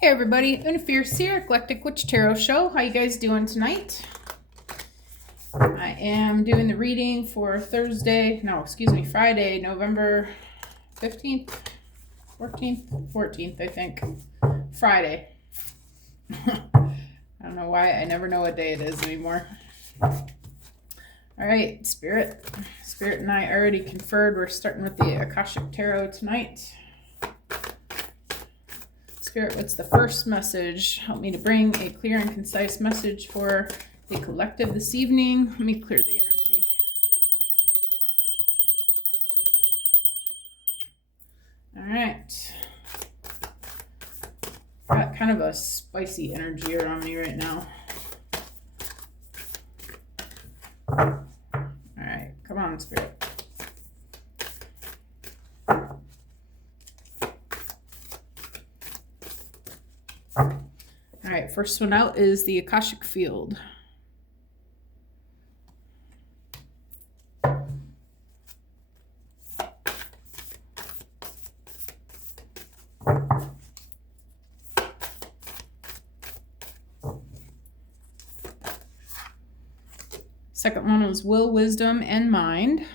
Hey everybody, Una Fierce here, Eclectic Witch Tarot Show. How you guys doing tonight? I am doing the reading for Friday, November 15th, 14th, I think. Friday. I don't know why, I never know what day it is anymore. Alright, Spirit and I already conferred. We're starting with the Akashic Tarot tonight. Spirit, what's the first message? Help me to bring a clear and concise message for the collective this evening. Let me clear the energy. All right. Got kind of a spicy energy around me right now. All right, come on, Spirit. All right, first one out is the Akashic Field. Second one was Will, Wisdom, and Mind.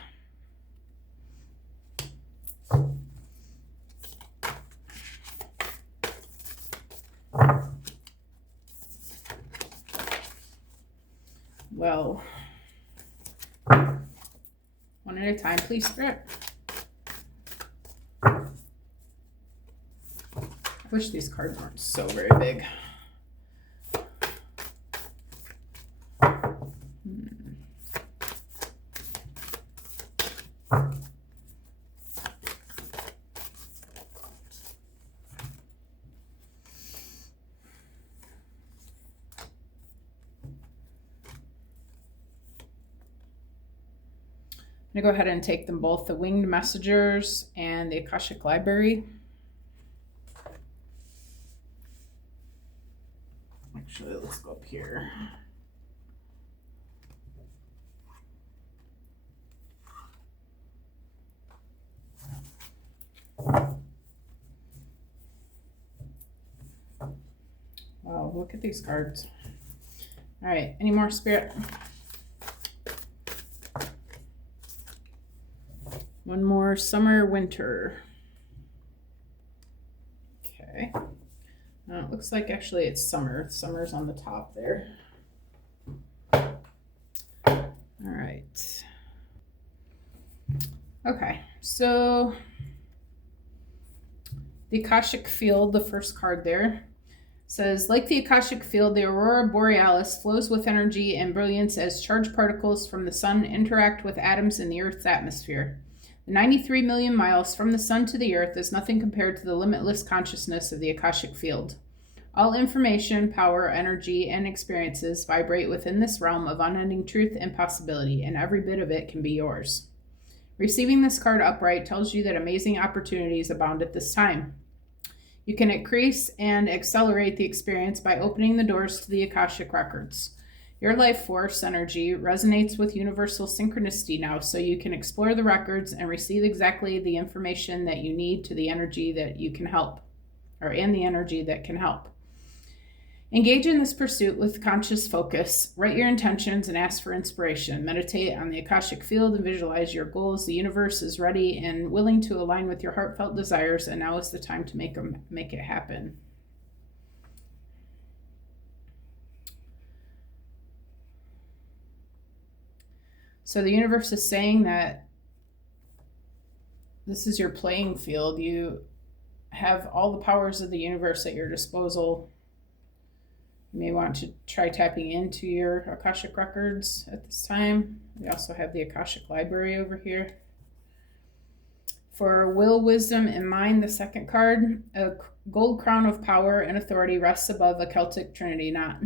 Well, one at a time, please, Spirit. I wish these cards weren't so very big. I'm going to go ahead and take them both, the Winged Messengers and the Akashic Library. Actually, let's go up here. Wow, look at these cards. All right, any more, Spirit? One more, Summer, Winter. Okay. It looks like actually it's summer. Summer's on the top there. All right. Okay, so the Akashic Field, the first card there, says, like the Akashic Field, the Aurora Borealis flows with energy and brilliance as charged particles from the sun interact with atoms in the Earth's atmosphere. The 93 million miles from the sun to the earth is nothing compared to the limitless consciousness of the Akashic Field. All information, power, energy, and experiences vibrate within this realm of unending truth and possibility, and every bit of it can be yours. Receiving this card upright tells you that amazing opportunities abound at this time. You can increase and accelerate the experience by opening the doors to the Akashic Records. Your life force energy resonates with universal synchronicity now, so you can explore the records and receive exactly the information that you need to the energy that you can help, or in the energy that can help. Engage in this pursuit with conscious focus. Write your intentions and ask for inspiration. Meditate on the Akashic Field and visualize your goals. The universe is ready and willing to align with your heartfelt desires, and now is the time to make it happen. So the universe is saying that this is your playing field. You have all the powers of the universe at your disposal. You may want to try tapping into your Akashic Records at this time. We also have the Akashic Library over here. For Will, Wisdom, and Mind, the second card, a gold crown of power and authority rests above a Celtic Trinity knot.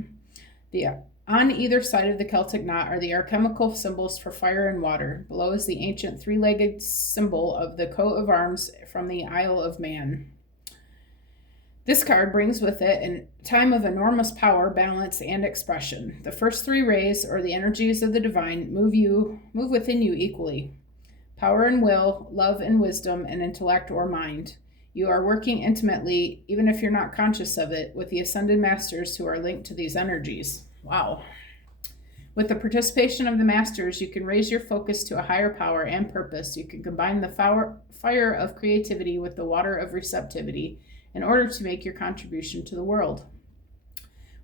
On either side of the Celtic knot are the alchemical symbols for fire and water. Below is the ancient three-legged symbol of the coat of arms from the Isle of Man. This card brings with it a time of enormous power, balance, and expression. The first three rays, or the energies of the divine, move within you equally. Power and will, love and wisdom, and intellect or mind. You are working intimately, even if you're not conscious of it, with the ascended masters who are linked to these energies. Wow. With the participation of the masters, you can raise your focus to a higher power and purpose. You can combine the fire of creativity with the water of receptivity in order to make your contribution to the world.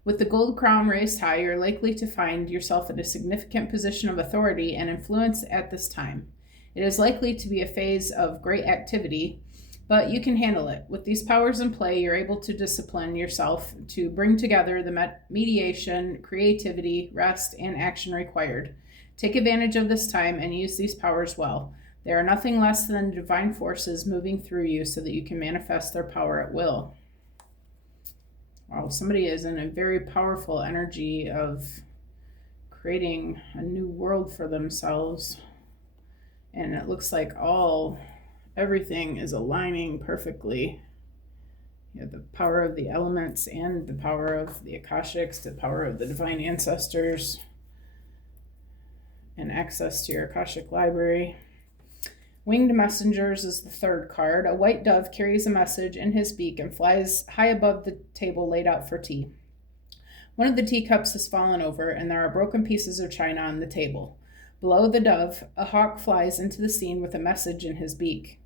With the gold crown raised high, you're likely to find yourself in a significant position of authority and influence at this time. It is likely to be a phase of great activity, but you can handle it. With these powers in play, you're able to discipline yourself to bring together the mediation, creativity, rest, and action required. Take advantage of this time and use these powers well. They are nothing less than divine forces moving through you so that you can manifest their power at will. Wow, somebody is in a very powerful energy of creating a new world for themselves. And it looks like everything is aligning perfectly. You have the power of the elements and the power of the Akashics, the power of the divine ancestors, and access to your Akashic library. Winged Messengers is the third card. A white dove carries a message in his beak and flies high above the table laid out for tea. One of the teacups has fallen over, and there are broken pieces of china on the table. Below the dove, a hawk flies into the scene with a message in his beak.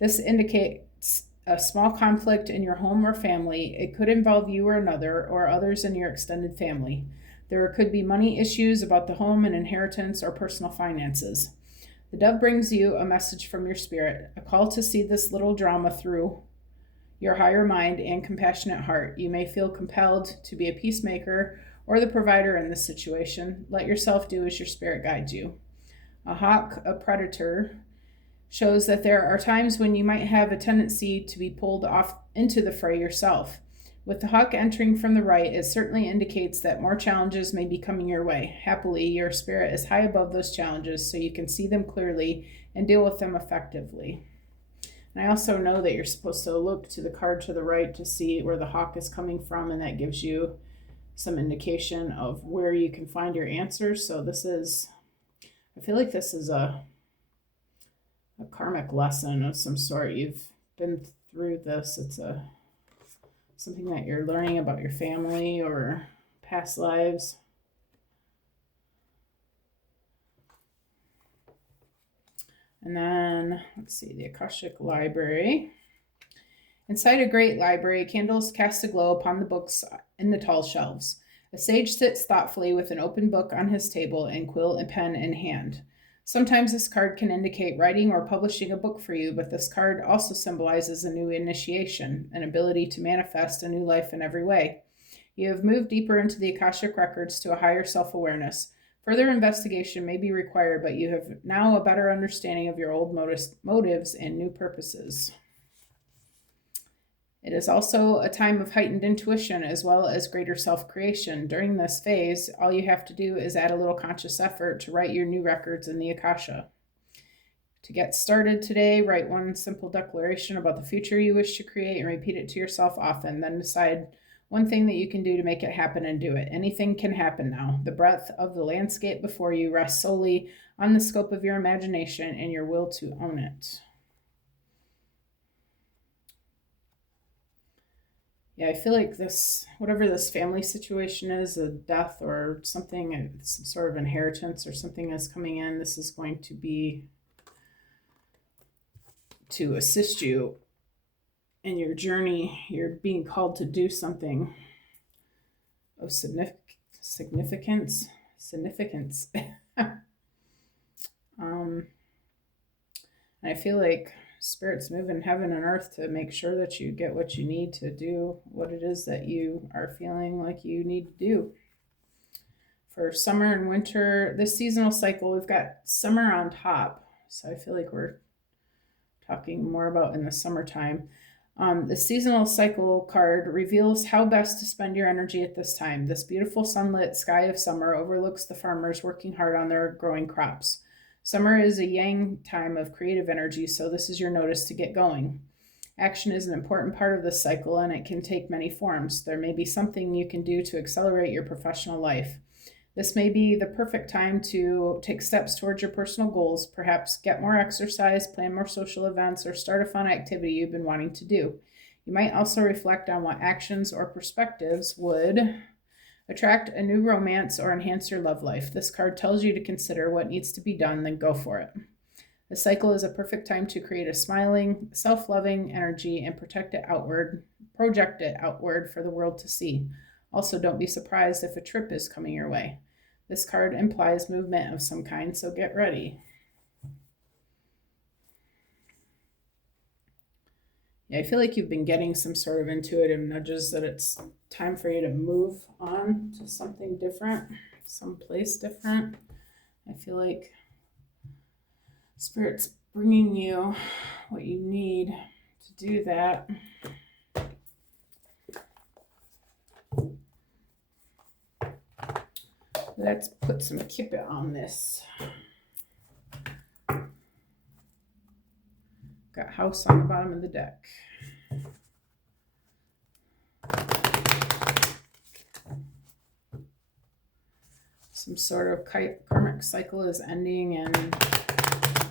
This indicates a small conflict in your home or family. It could involve you or another, or others in your extended family. There could be money issues about the home and inheritance or personal finances. The dove brings you a message from your spirit, a call to see this little drama through your higher mind and compassionate heart. You may feel compelled to be a peacemaker or the provider in this situation. Let yourself do as your spirit guides you. A hawk, a predator, shows that there are times when you might have a tendency to be pulled off into the fray yourself. With the hawk entering from the right, it certainly indicates that more challenges may be coming your way. Happily, your spirit is high above those challenges so you can see them clearly and deal with them effectively. And I also know that you're supposed to look to the card to the right to see where the hawk is coming from, and that gives you some indication of where you can find your answers. So I feel like this is a karmic lesson of some sort. You've been through this. It's something that you're learning about your family or past lives. And then, let's see, the Akashic Library. Inside a great library, candles cast a glow upon the books in the tall shelves. A sage sits thoughtfully with an open book on his table and quill and pen in hand. Sometimes this card can indicate writing or publishing a book for you, but this card also symbolizes a new initiation, an ability to manifest a new life in every way. You have moved deeper into the Akashic records to a higher self-awareness. Further investigation may be required, but you have now a better understanding of your old motives and new purposes. It is also a time of heightened intuition as well as greater self-creation. During this phase, all you have to do is add a little conscious effort to write your new records in the Akasha. To get started today, write one simple declaration about the future you wish to create and repeat it to yourself often. Then decide one thing that you can do to make it happen and do it. Anything can happen now. The breadth of the landscape before you rests solely on the scope of your imagination and your will to own it. Yeah, I feel like whatever this family situation is, a death or something, some sort of inheritance or something is coming in, this is going to be to assist you in your journey. You're being called to do something of significance. And I feel like Spirit's moving heaven and earth to make sure that you get what you need to do what it is that you are feeling like you need to do. For summer and winter, this seasonal cycle, we've got summer on top. So I feel like we're talking more about in the summertime. The seasonal cycle card reveals how best to spend your energy at this time. This beautiful sunlit sky of summer overlooks the farmers working hard on their growing crops. Summer is a yang time of creative energy, so this is your notice to get going. Action is an important part of this cycle, and it can take many forms. There may be something you can do to accelerate your professional life. This may be the perfect time to take steps towards your personal goals, perhaps get more exercise, plan more social events, or start a fun activity you've been wanting to do. You might also reflect on what actions or perspectives would attract a new romance or enhance your love life. This card tells you to consider what needs to be done, then go for it. The cycle is a perfect time to create a smiling, self-loving energy and project it outward for the world to see. Also, don't be surprised if a trip is coming your way. This card implies movement of some kind, so get ready. Yeah, I feel like you've been getting some sort of intuitive nudges that it's time for you to move on to something different, someplace different. I feel like Spirit's bringing you what you need to do that. Let's put some kippah on this. Got house on the bottom of the deck. Some sort of karmic cycle is ending, and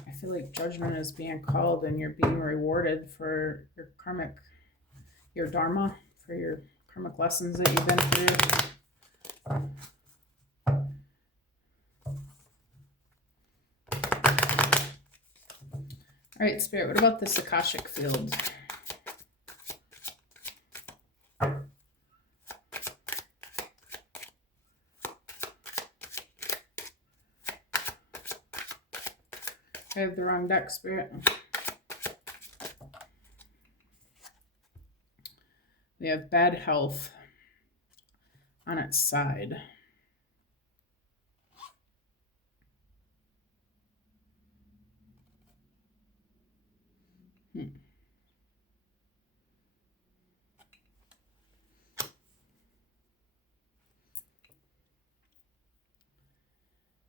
I feel like judgment is being called and you're being rewarded for your karmic, your dharma, for your karmic lessons that you've been through. All right, Spirit, what about this Akashic field? I have the wrong deck, Spirit. We have bad health on its side.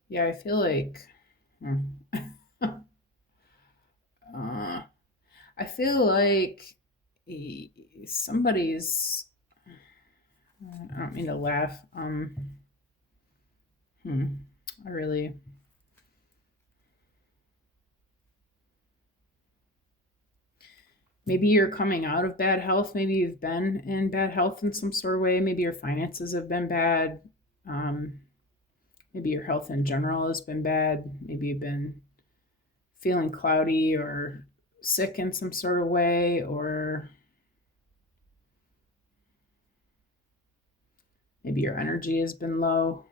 Yeah, I feel like I feel like somebody's, I don't mean to laugh. I really, maybe you're coming out of bad health. Maybe you've been in bad health in some sort of way. Maybe your finances have been bad. Maybe your health in general has been bad. Maybe you've been feeling cloudy or sick in some sort of way, or maybe your energy has been low.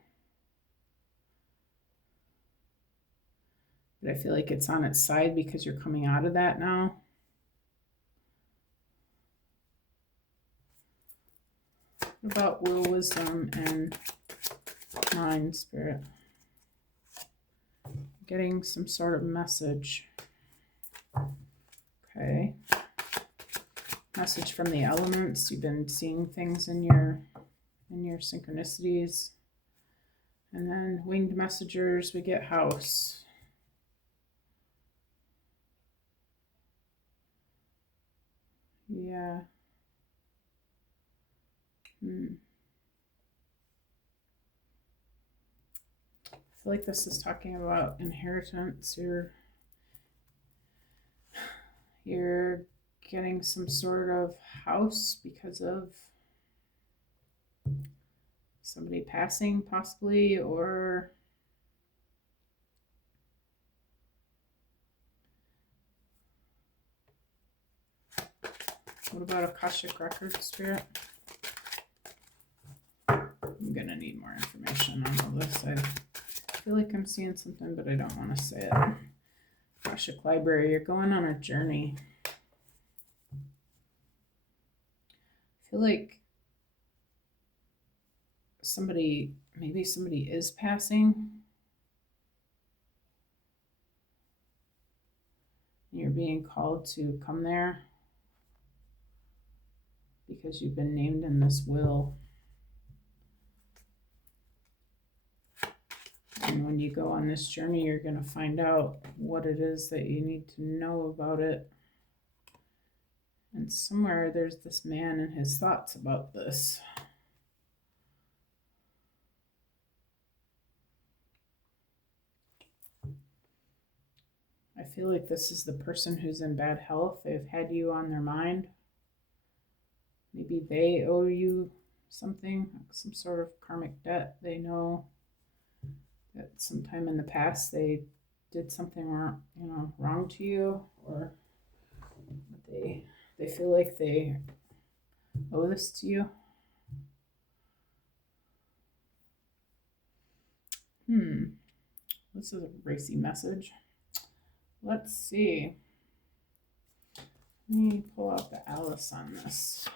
But I feel like it's on its side because you're coming out of that now. What about will, wisdom, and mind, Spirit? Getting some sort of message. Okay. Message from the elements. You've been seeing things in your synchronicities. And then winged messengers, we get house. Yeah. I feel like this is talking about inheritance. You're getting some sort of house because of somebody passing, possibly, or what about Akashic Records, Spirit? I'm gonna need more information on all this. I feel like I'm seeing something, but I don't want to say it. Akashic Library, you're going on a journey. I feel like maybe somebody is passing. You're being called to come there because you've been named in this will. And when you go on this journey, you're going to find out what it is that you need to know about it. And somewhere there's this man and his thoughts about this. I feel like this is the person who's in bad health. They've had you on their mind. Maybe they owe you something, some sort of karmic debt. They know that sometime in the past they did something wrong, wrong to you, or they feel like they owe this to you. This is a racy message. Let's see. Let me pull out the Alice on this.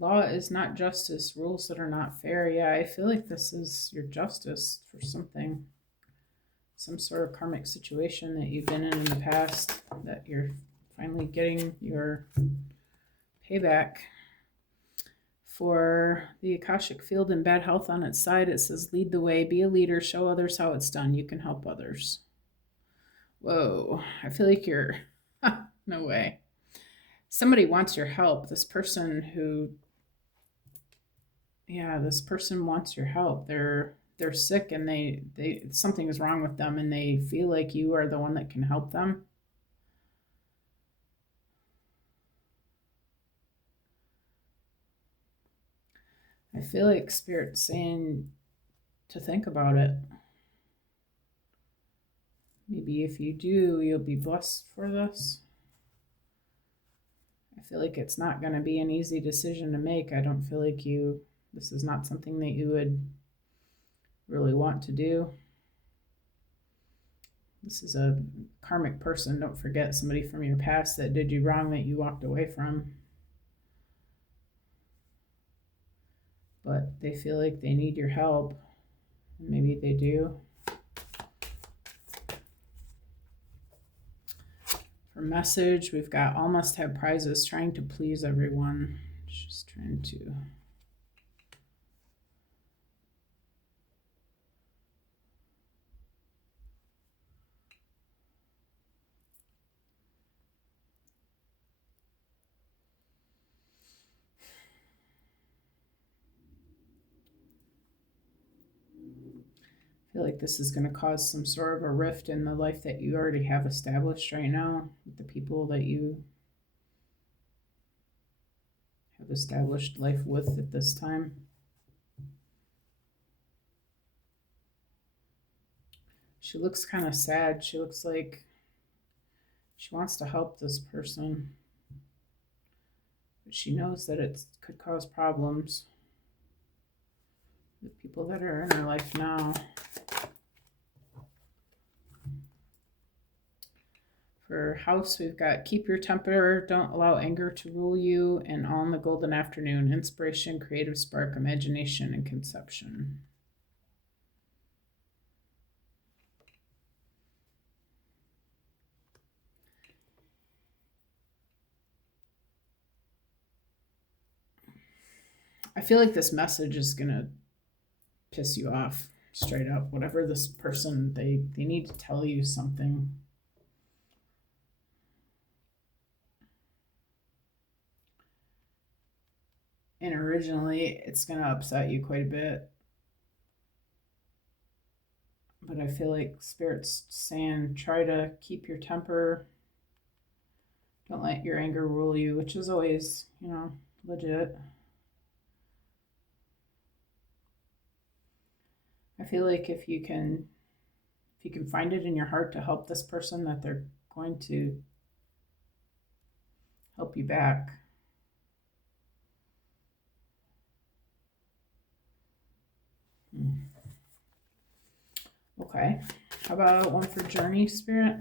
Law is not justice, rules that are not fair. Yeah, I feel like this is your justice for something, some sort of karmic situation that you've been in the past, that you're finally getting your payback. For the Akashic field in bad health on its side, it says, lead the way, be a leader, show others how it's done. You can help others. Whoa, I feel like you're, no way. Somebody wants your help. This person wants your help. They're sick, and they something is wrong with them, and they feel like you are the one that can help them. I feel like Spirit's saying to think about it. Maybe if you do, you'll be blessed for this. I feel like it's not going to be an easy decision to make. I don't feel like this is not something that you would really want to do. This is a karmic person. Don't forget, somebody from your past that did you wrong, that you walked away from. But they feel like they need your help. Maybe they do. For message, we've got all must have prizes, trying to please everyone. Just trying to. I feel like this is going to cause some sort of a rift in the life that you already have established right now with the people that you have established life with at this time. She looks kind of sad. She looks like she wants to help this person, but she knows that it could cause problems. The people that are in her life now. For house, we've got keep your temper, don't allow anger to rule you, and all in the golden afternoon, inspiration, creative spark, imagination, and conception. I feel like this message is going to piss you off straight up. Whatever this person, they need to tell you something. And originally, it's going to upset you quite a bit. But I feel like Spirit's saying, try to keep your temper. Don't let your anger rule you, which is always, legit. I feel like if you can find it in your heart to help this person, that they're going to help you back. Okay, how about one for Journey, Spirit?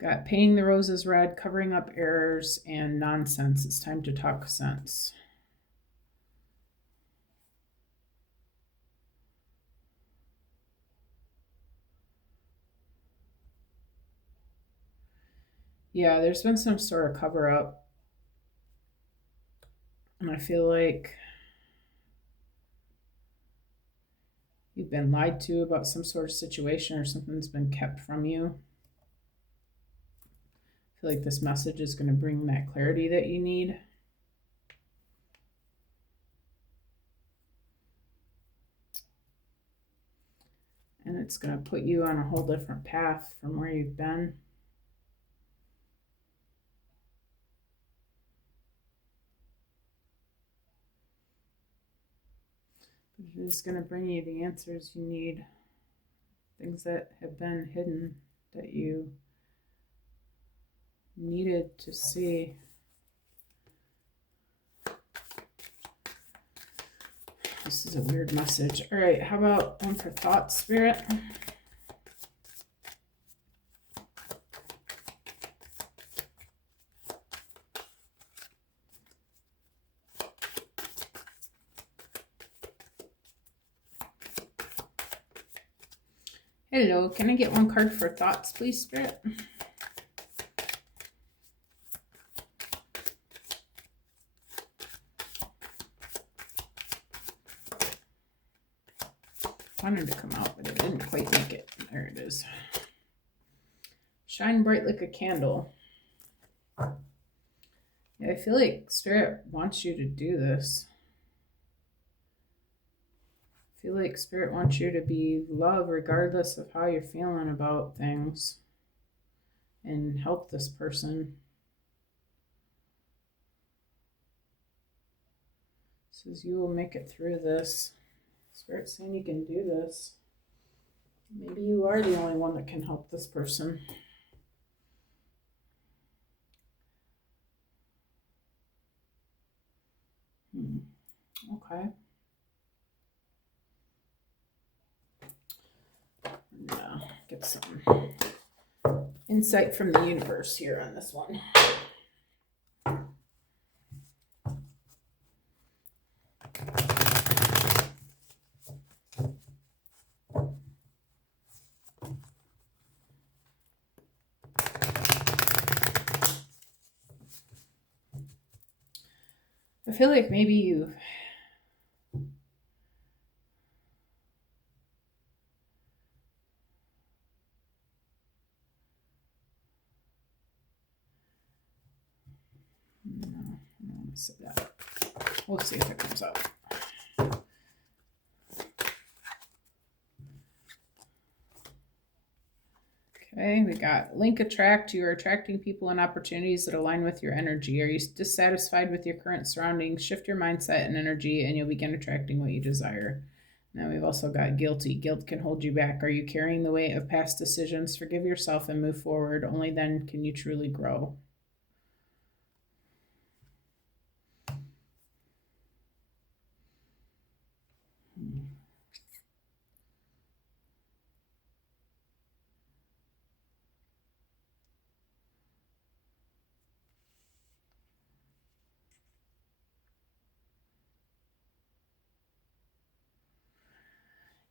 Got painting the roses red, covering up errors, and nonsense. It's time to talk sense. Yeah, there's been some sort of cover up. And I feel like you've been lied to about some sort of situation or something's been kept from you. I feel like this message is going to bring that clarity that you need. And it's going to put you on a whole different path from where you've been. But it is going to bring you the answers you need. Things that have been hidden that you needed to see. This is a weird message. All right, how about one for thoughts, Spirit? Hello, can I get one card for thoughts, please, Spirit? Wanted to come out, but it didn't quite make it. There it is. Shine bright like a candle. Yeah, I feel like Spirit wants you to do this. I feel like Spirit wants you to be love regardless of how you're feeling about things and help this person. It says you will make it through this. Spirit's saying you can do this. Maybe you are the only one that can help this person. Okay. Yeah, get some insight from the universe here on this one. I feel like maybe you that. We'll see if it comes out. Okay, we got link attract. You are attracting people and opportunities that align with your energy. Are you dissatisfied with your current surroundings? Shift your mindset and energy, and you'll begin attracting what you desire. Now we've also got guilty. Guilt can hold you back. Are you carrying the weight of past decisions? Forgive yourself and move forward. Only then can you truly grow.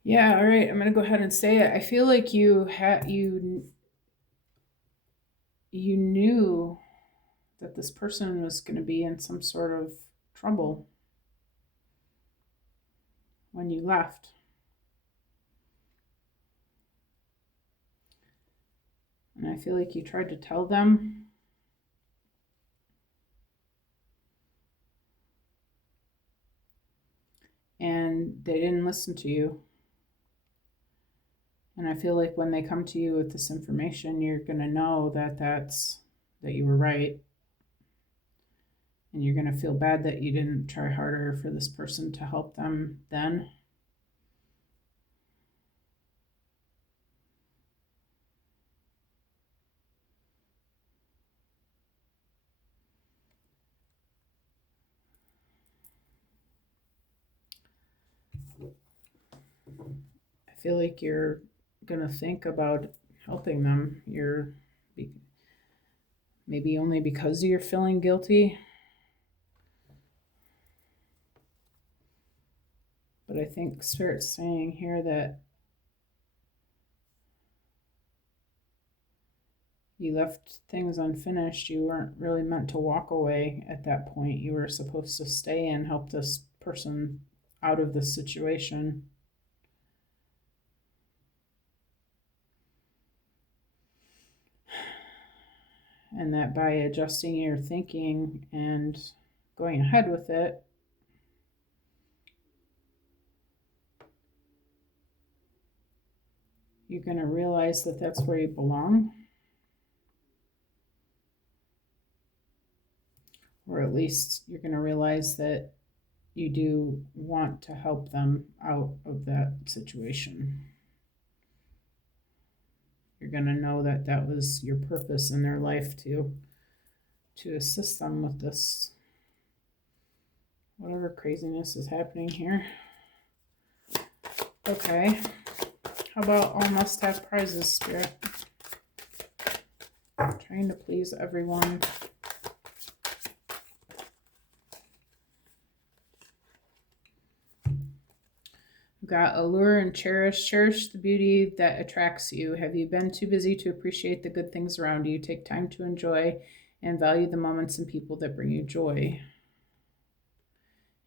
Yeah, all right. I'm gonna go ahead and say it. I feel like you knew that this person was going to be in some sort of trouble when you left. And I feel like you tried to tell them. And they didn't listen to you. And I feel like when they come to you with this information, you're going to know that that you were right. And you're going to feel bad that you didn't try harder for this person to help them then. I feel like you're going to think about helping them. You're maybe only because you're feeling guilty. But I think Spirit's saying here that You left things unfinished. You weren't really meant to walk away at that point. You were supposed to stay and help this person out of this situation. And that by adjusting your thinking and going ahead with it, you're going to realize that that's where you belong. Or at least you're going to realize that you do want to help them out of that situation. You're going to know that that was your purpose in their life to assist them with this, whatever craziness is happening here. Okay. How about all must-have prizes, Spirit? Trying to please everyone. We've got allure and cherish. Cherish the beauty that attracts you. Have you been too busy to appreciate the good things around you? Take time to enjoy and value the moments and people that bring you joy.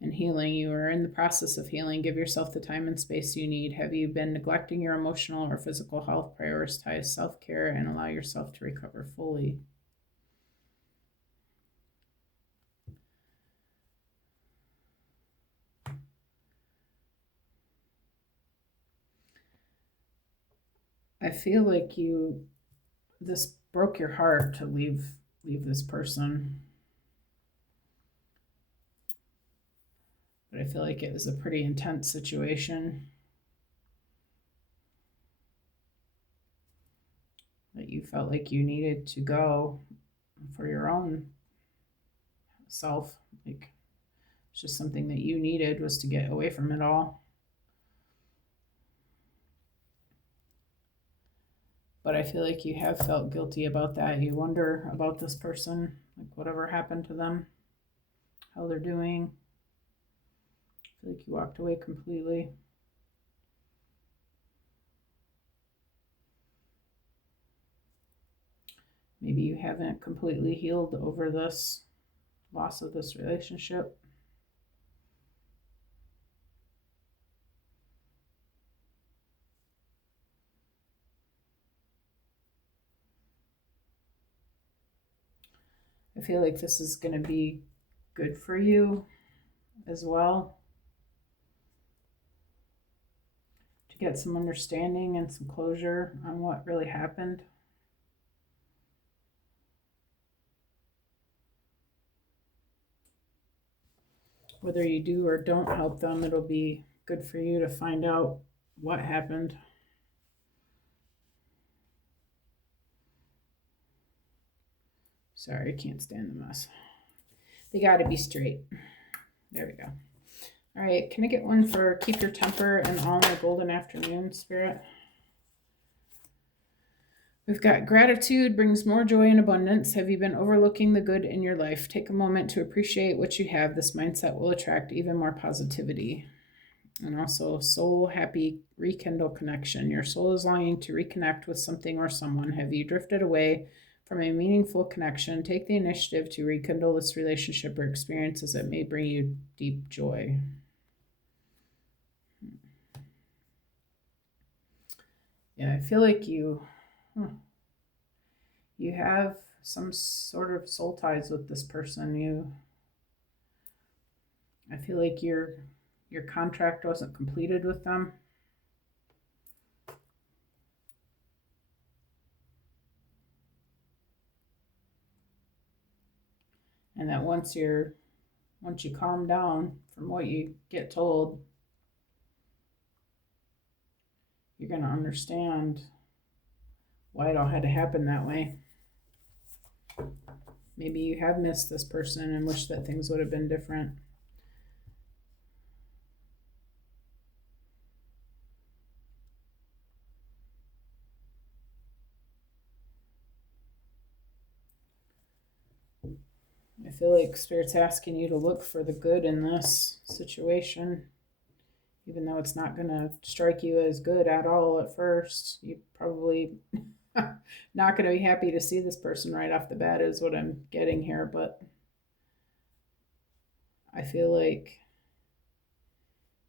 And healing. You are in the process of healing. Give yourself the time and space you need. Have you been neglecting your emotional or physical health? Prioritize self-care and allow yourself to recover fully. I feel like this broke your heart to leave this person. But I feel like it was a pretty intense situation. That you felt like you needed to go for your own self. Like it's just something that you needed was to get away from it all. But I feel like you have felt guilty about that. You wonder about this person, like whatever happened to them, how they're doing. I feel like you walked away completely. Maybe you haven't completely healed over this loss of this relationship. I feel like this is going to be good for you as well. To get some understanding and some closure on what really happened. Whether you do or don't help them, it'll be good for you to find out what happened. Sorry, I can't stand the mess. They got to be straight. There we go. All right, can I get one for keep your temper and all my golden afternoon, Spirit? We've got gratitude brings more joy and abundance. Have you been overlooking the good in your life? Take a moment to appreciate what you have. This mindset will attract even more positivity. And also soul happy rekindle connection. Your soul is longing to reconnect with something or someone. Have you drifted away from a meaningful connection? Take the initiative to rekindle this relationship or experiences that may bring you deep joy. Yeah, I feel like you have some sort of soul ties with this person. I feel like your contract wasn't completed with them. And that once you calm down from what you get told, you're going to understand why it all had to happen that way. Maybe you have missed this person and wish that things would have been different. I feel like Spirit's asking you to look for the good in this situation, even though it's not going to strike you as good at all at first. You probably Not going to be happy to see this person right off the bat, is what I'm getting here, but I feel like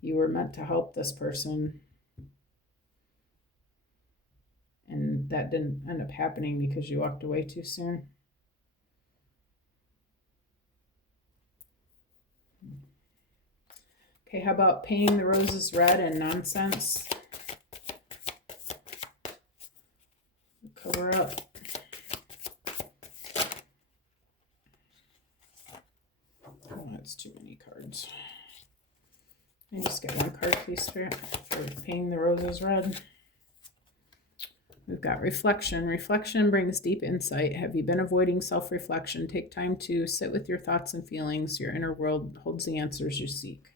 you were meant to help this person, and that didn't end up happening because you walked away too soon. Okay, how about painting the roses red and nonsense? Cover up. Oh, that's too many cards. I just get one card, please, Spirit, for painting the roses red. We've got reflection. Reflection brings deep insight. Have you been avoiding self-reflection? Take time to sit with your thoughts and feelings. Your inner world holds the answers you seek.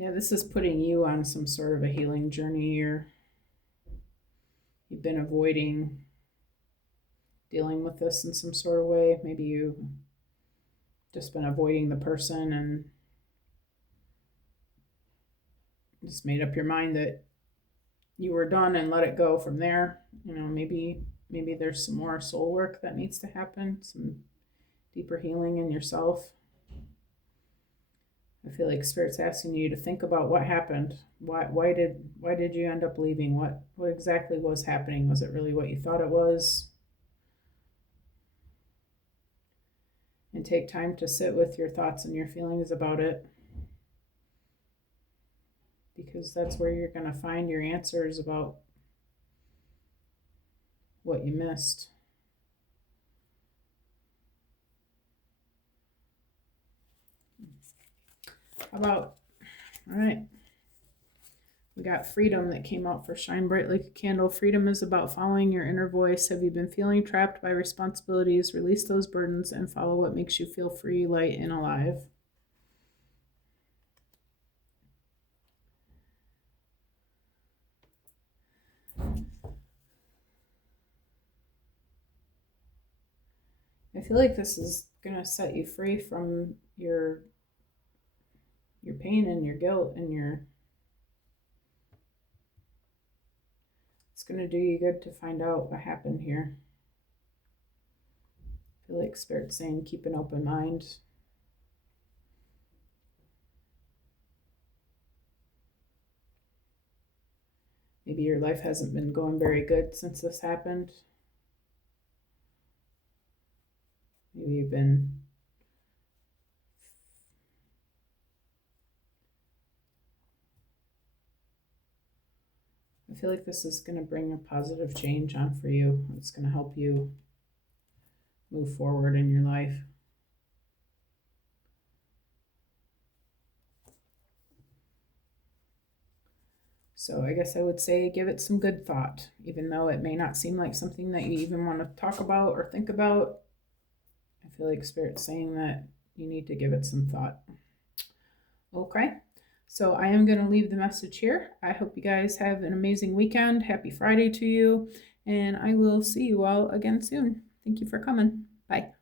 Yeah, this is putting you on some sort of a healing journey here. You've been avoiding dealing with this in some sort of way. Maybe you just been avoiding the person and just made up your mind that you were done and let it go from there. You know, maybe there's some more soul work that needs to happen, some deeper healing in yourself. I feel like Spirit's asking you to think about what happened. Why did you end up leaving? What exactly was happening? Was it really what you thought it was? And take time to sit with your thoughts and your feelings about it, because that's where you're going to find your answers about what you missed. How about, all right, we got freedom that came out for Shine Bright Like a Candle. Freedom is about following your inner voice. Have you been feeling trapped by responsibilities? Release those burdens and follow what makes you feel free, light, and alive. I feel like this is going to set you free from your pain and your guilt and it's going to do you good to find out what happened here. I feel like Spirit's saying keep an open mind. Maybe your life hasn't been going very good since this happened. Maybe you've been I feel like this is going to bring a positive change on for you. It's going to help you move forward in your life. So I guess I would say give it some good thought, even though it may not seem like something that you even want to talk about or think about. I feel like Spirit's saying that you need to give it some thought. Okay. So I am going to leave the message here. I hope you guys have an amazing weekend. Happy Friday to you. And I will see you all again soon. Thank you for coming. Bye.